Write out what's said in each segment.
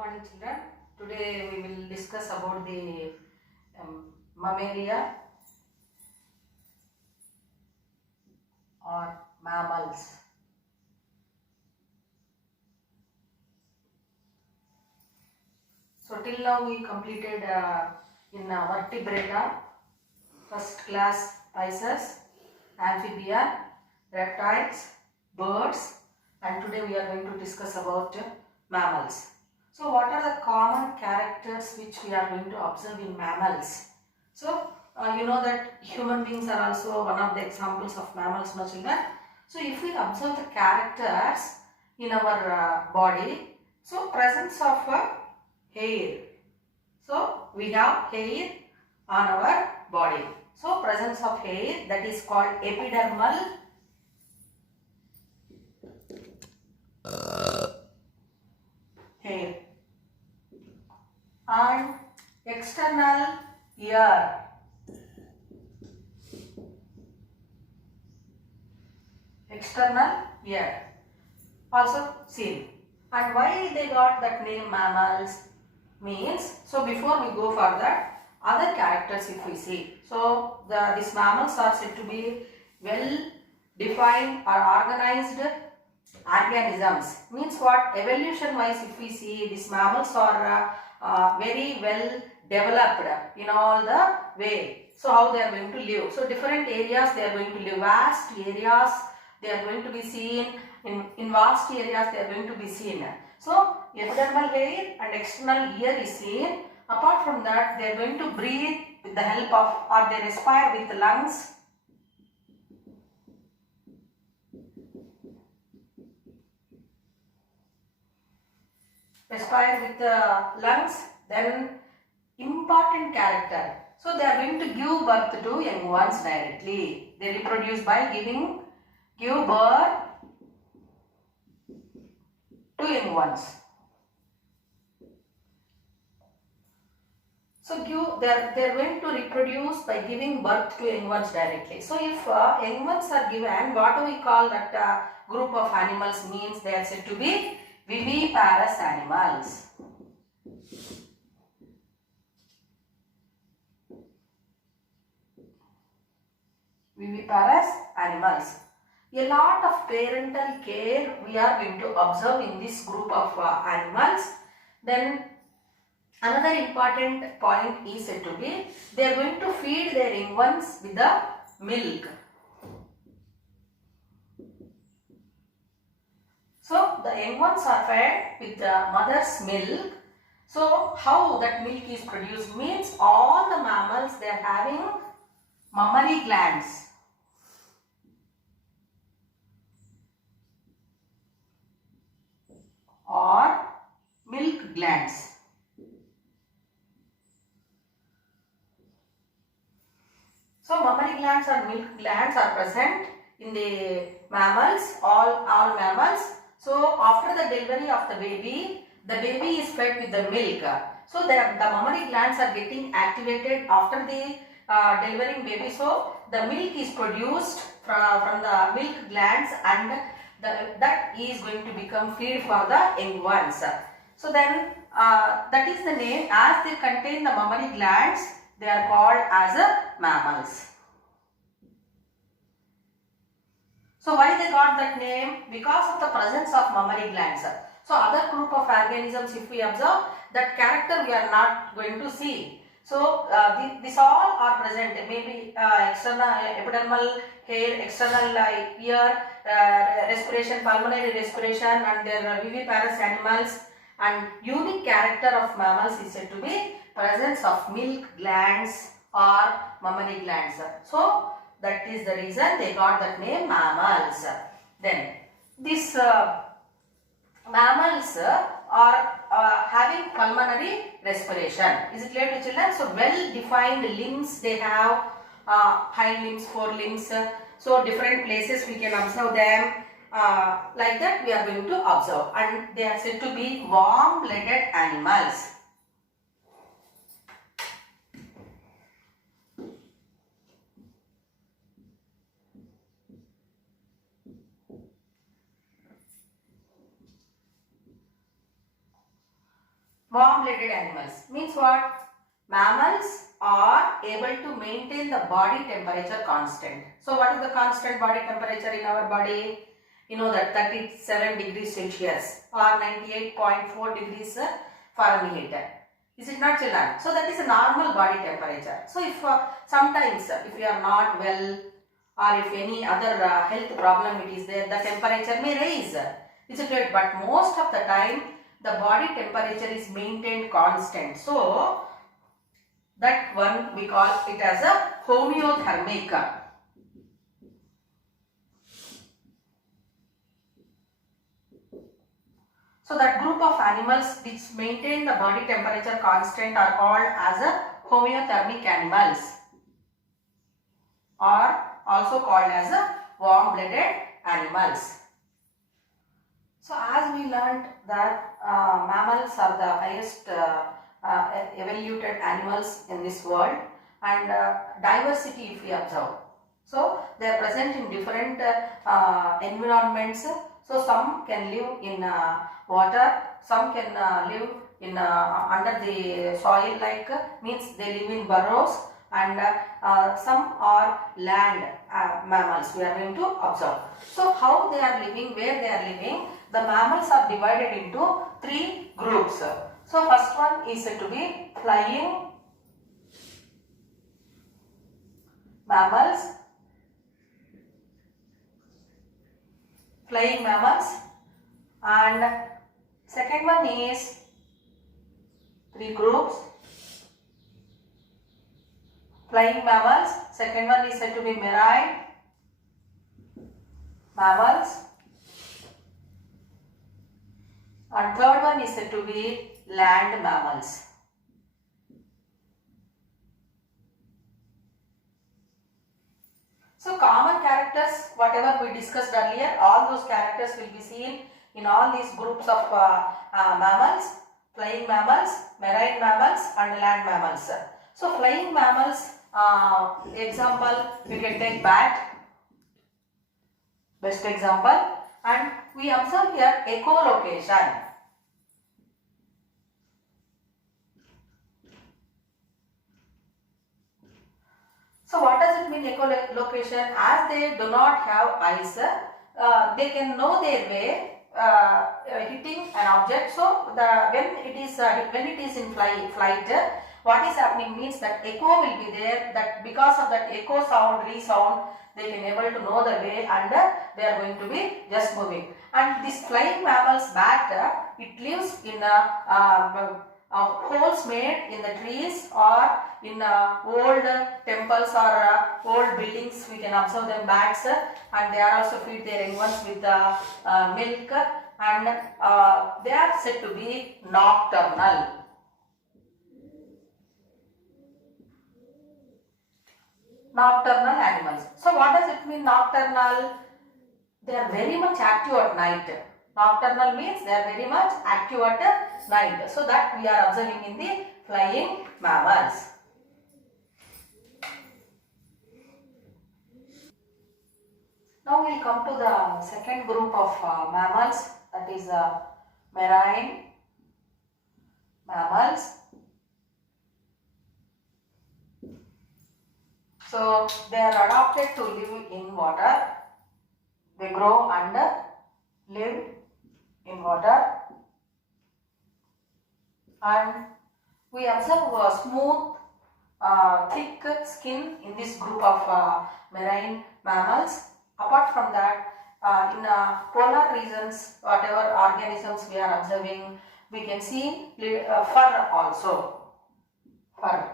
morning, children. Today we will discuss about the mammalia or mammals. So till now we completed in vertebrata, first class pisces, amphibia, reptiles, birds, and today we are going to discuss about mammals. So what are the common characters which we are going to observe in mammals? So you know that human beings are also one of the examples of mammals, no children? So if we observe the characters in our body, so presence of hair. So we have hair on our body. So presence of hair, that is called epidermal hair, and external ear. External ear also seen. And why they got that name mammals means, so before we go further, other characters if we see. So these mammals are said to be well defined or organized organisms. Means what? Evolution wise if we see, these mammals are very well developed in all the way. So how they are going to live? So different areas they are going to live, vast areas they are going to be seen, in vast areas they are going to be seen. So epidermal hair and external ear is seen. Apart from that, they are going to breathe with the help of, or they respire with the lungs. Respire with the lungs. Then important character. So they are going to give birth to young ones directly. They reproduce by give birth to young ones. So they are going to reproduce by giving birth to young ones directly. So if young ones are given, what do we call that group of animals means? They are said to be viviparous animals. Viviparous animals. A lot of parental care we are going to observe in this group of animals. Then another important point is said to be, they are going to feed their young ones with the milk. So the young ones are fed with the mother's milk. So how that milk is produced means, all the mammals they are having mammary glands. Or milk glands. So mammary glands or milk glands are present in the mammals, all mammals. So after the delivery of the baby is fed with the milk. So the mammary glands are getting activated after the delivering baby. So the milk is produced from the milk glands, and that is going to become feed for the young ones. So then that is the name, as they contain the mammary glands, they are called as mammals. So why they got that name? Because of the presence of mammary glands. So other group of organisms if we observe, that character we are not going to see. So these all are present, maybe external epidermal hair, external ear, respiration, pulmonary respiration, and their viviparous animals. And unique character of mammals is said to be presence of milk glands or mammary glands. So that is the reason they got that name mammals. Then these mammals are having pulmonary respiration. Is it clear to children? So well defined limbs they have, hind limbs, forelimbs. So different places we can observe them. Like that we are going to observe, and they are said to be warm-blooded animals. Warm-blooded animals means what? Mammals are able to maintain the body temperature constant. So what is the constant body temperature in our body? You know that 37 degrees Celsius or 98.4 degrees Fahrenheit. Is it not, children? So that is a normal body temperature. So if sometimes if you are not well or if any other health problem it is there, the temperature may raise. Is it right? But most of the time the body temperature is maintained constant. So that one we call it as a homeothermic. So that group of animals which maintain the body temperature constant are called as a homeothermic animals, or also called as a warm-blooded animals. So as we learned that mammals are the highest evoluted animals in this world, and diversity if we observe. So they are present in different environments. So some can live in water, some can live in under the soil, like means they live in burrows, and some are land mammals we are going to observe. So how they are living, where they are living, the mammals are divided into 3 groups. So first one is said to be flying mammals. Flying mammals, and second one is 3 groups. Flying mammals, second one is said to be marine mammals, and third one is said to be land mammals. So common characters, whatever we discussed earlier, all those characters will be seen in all these groups of mammals: flying mammals, marine mammals, and land mammals. So flying mammals, example we can take bat, best example, and we observe here echolocation. So what does it mean echolocation? As they do not have eyes, they can know their way hitting an object. So when it is in flight, what is happening means that echo will be there. That because of that echo sound, resound, they can able to know the way, and they are going to be just moving. And this flying mammals bat, it lives in holes made in the trees or in old temples or old buildings. We can observe them bats, and they are also feed their young ones with milk, and they are said to be nocturnal. Nocturnal animals. So what does it mean nocturnal? They are very much active at night. Nocturnal means they are very much active at night. So that we are observing in the flying mammals. Now we will come to the second group of mammals, that is marine mammals. So they are adapted to live in water. They grow and live in water, and we observe a smooth, thick skin in this group of marine mammals. Apart from that, in polar regions, whatever organisms we are observing, we can see fur also. Fur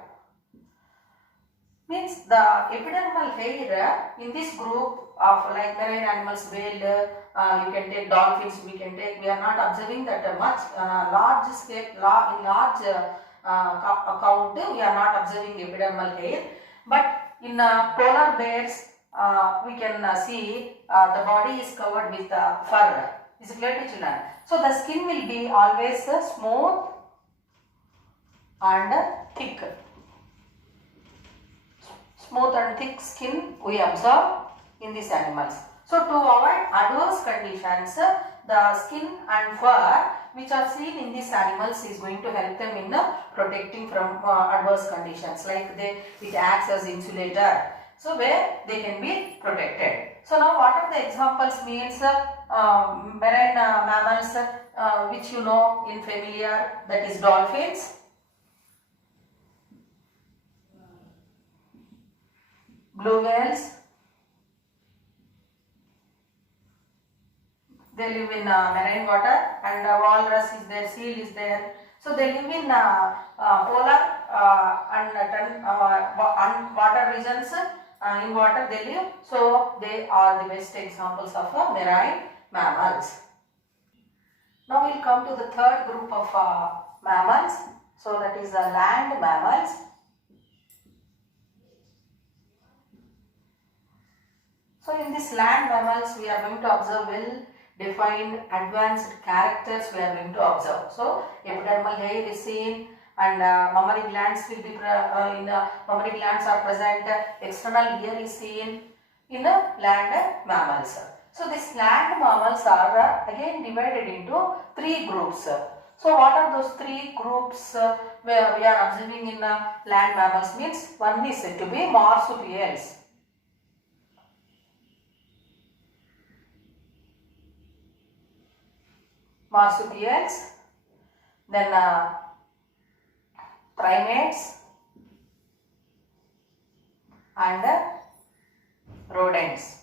means the epidermal hair in this group of like marine animals, whale, you can take dolphins, we are not observing that much large scale, in large account, we are not observing epidermal hair, but in polar bears, we can see the body is covered with fur. Is it clear to children? So the skin will be always smooth and thick. Smooth and thick skin we observe in these animals. So to avoid adverse conditions, the skin and fur which are seen in these animals is going to help them in protecting from adverse conditions, like it acts as insulator, so where they can be protected. So now what are the examples means marine mammals which you know in familiar, that is dolphins, blue whales, they live in marine water, and walrus is there, seal is there. So they live in polar and water regions. In water they live. So they are the best examples of marine mammals. Now we'll come to the third group of mammals. So that is land mammals. So in this land mammals we are going to observe well defined advanced characters we are going to observe. So epidermal hair is seen, and mammary glands will be mammary glands are present. External ear is seen in land mammals. So these land mammals are again divided into three groups. So what are those three groups where we are observing in land mammals means? One is said to be marsupials. Marsupials, then primates and rodents.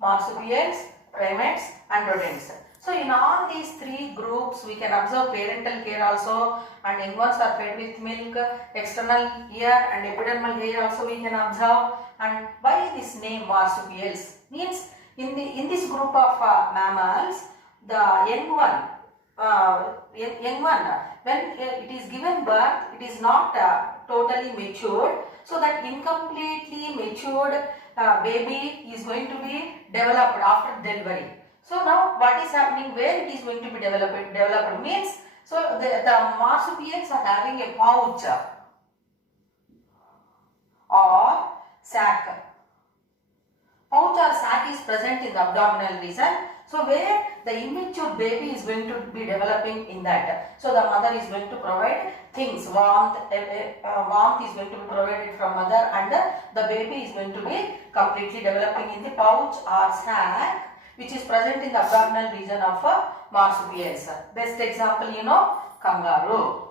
Marsupials, primates and rodents. So in all these three groups we can observe parental care also, and young ones are fed with milk. External ear and epidermal hair also we can observe. And why this name marsupials means? In this group of mammals, the young one, when it is given birth, it is not totally matured. So that incompletely matured baby is going to be developed after delivery. So now what is happening? Where it is going to be developed means, so the marsupials are having a pouch or sac. Pouch or sac is present in the abdominal region. So where the immature baby is going to be developing in that. So the mother is going to provide things, warmth is going to be provided from mother, and the baby is going to be completely developing in the pouch or sac, which is present in the abdominal region of marsupials. Best example, you know, kangaroo.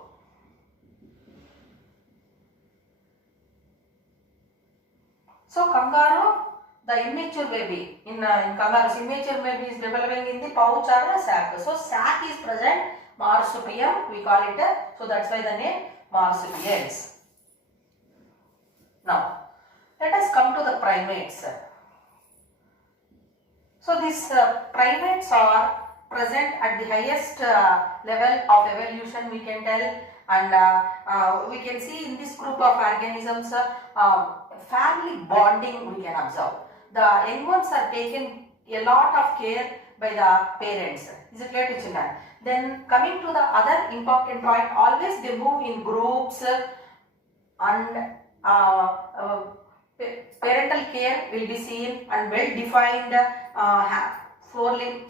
So kangaroo, the immature baby in kangaroos, immature baby is developing in the pouch or a sac. So sac is present, marsupium we call it. So that's why the name marsupials. Now let us come to the primates. So these primates are present at the highest level of evolution, we can tell, and we can see in this group of organisms family bonding we can observe. The young ones are taken a lot of care by the parents. Is it clear to children? Then coming to the other important point, always they move in groups, and parental care will be seen, and well defined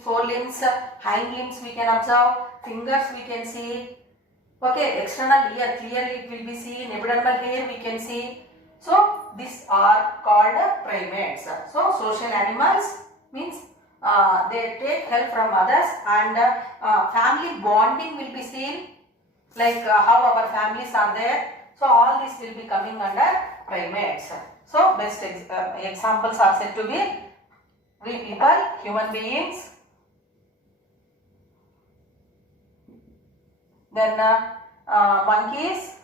forelimbs, hind limbs we can observe, fingers we can see. Okay, external ear clearly it will be seen, epidermal hair we can see. So these are called primates. So social animals means they take help from others, and family bonding will be seen, like how our families are there. So all this will be coming under primates. So best examples are said to be we people, human beings, then monkeys,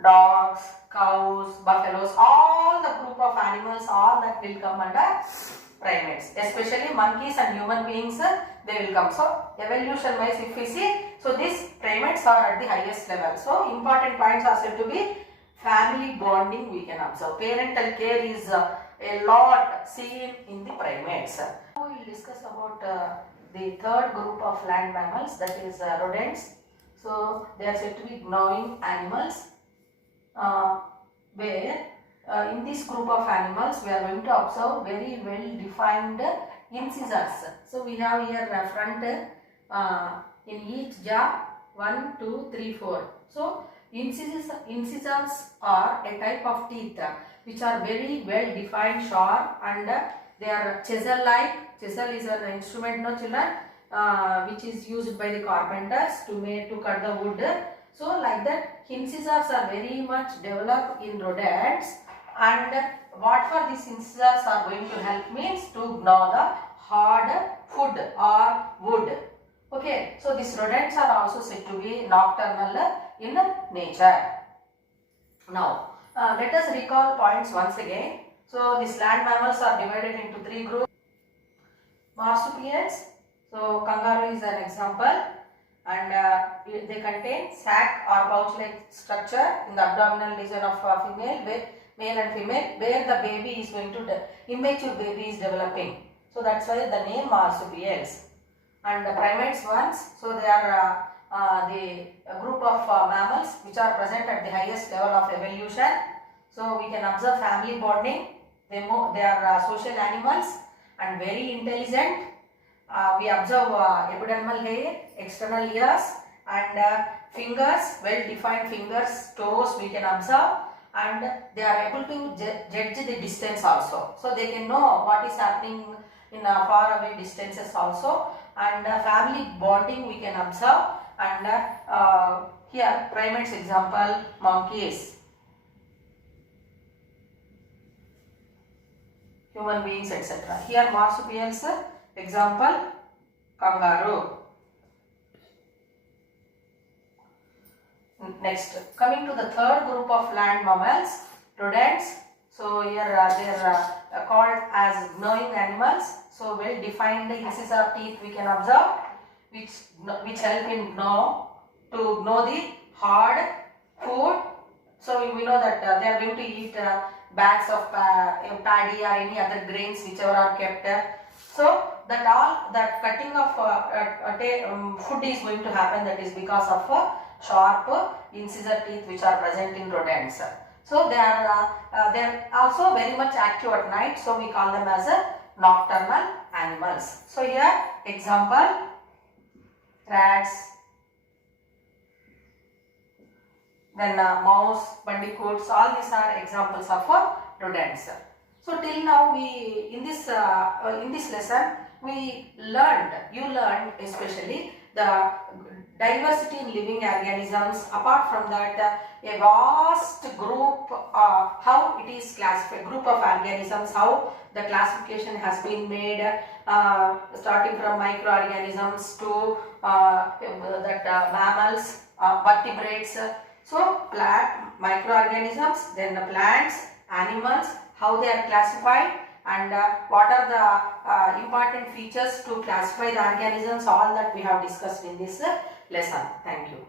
dogs, cows, buffaloes, all the group of animals, all that will come under primates. Especially monkeys and human beings, they will come. So evolution wise if we see, so these primates are at the highest level. So important points are said to be family bonding we can observe. Parental care is a lot seen in the primates. Now we will discuss about the third group of land mammals, that is rodents. So they are said to be gnawing animals, where in this group of animals, we are going to observe very well defined incisors. So we have here front in each jaw 1, 2, 3, 4. So incisors are a type of teeth which are very well defined, sharp, and they are chisel like. Chisel is an instrument, no children, which is used by the carpenters to cut the wood. So like that, incisors are very much developed in rodents, and what for these incisors are going to help means to gnaw the hard food or wood. Okay, so these rodents are also said to be nocturnal in nature. Now, let us recall points once again. So, these land mammals are divided into 3 groups. Marsupials, so kangaroo is an example, and they contain sac or pouch-like structure in the abdominal region of female, male and female, where the baby is going to, immature baby is developing. So, that's why the name marsupials. And the primates ones, so they are the group of mammals which are present at the highest level of evolution. So we can observe family bonding. They are social animals and very intelligent. We observe epidermal hair, external ears, and fingers, well defined fingers, toes we can observe, and they are able to judge the distance also. So they can know what is happening in far away distances also, and family bonding we can observe. And here primates example, monkeys, human beings, etc. Here marsupials example, kangaroo. Next, coming to the third group of land mammals, rodents. So here they are called as gnawing animals. So well defined incisor teeth we can observe, which help in gnaw the hard food. So we know that they are going to eat bags of paddy or any other grains whichever are kept. So that cutting of food is going to happen. That is because of sharp incisor teeth which are present in rodents. So they are also very much active at night. So we call them as nocturnal animals. So here example, rats, then mouse, bandicoots, all these are examples of rodents. So till now in this lesson you learned especially the diversity in living organisms. Apart from that, a vast group, how it is classified, group of organisms, how the classification has been made, starting from microorganisms to mammals, vertebrates. So microorganisms, then the plants, animals, how they are classified, and what are the important features to classify the organisms, all that we have discussed in this lesson. Thank you.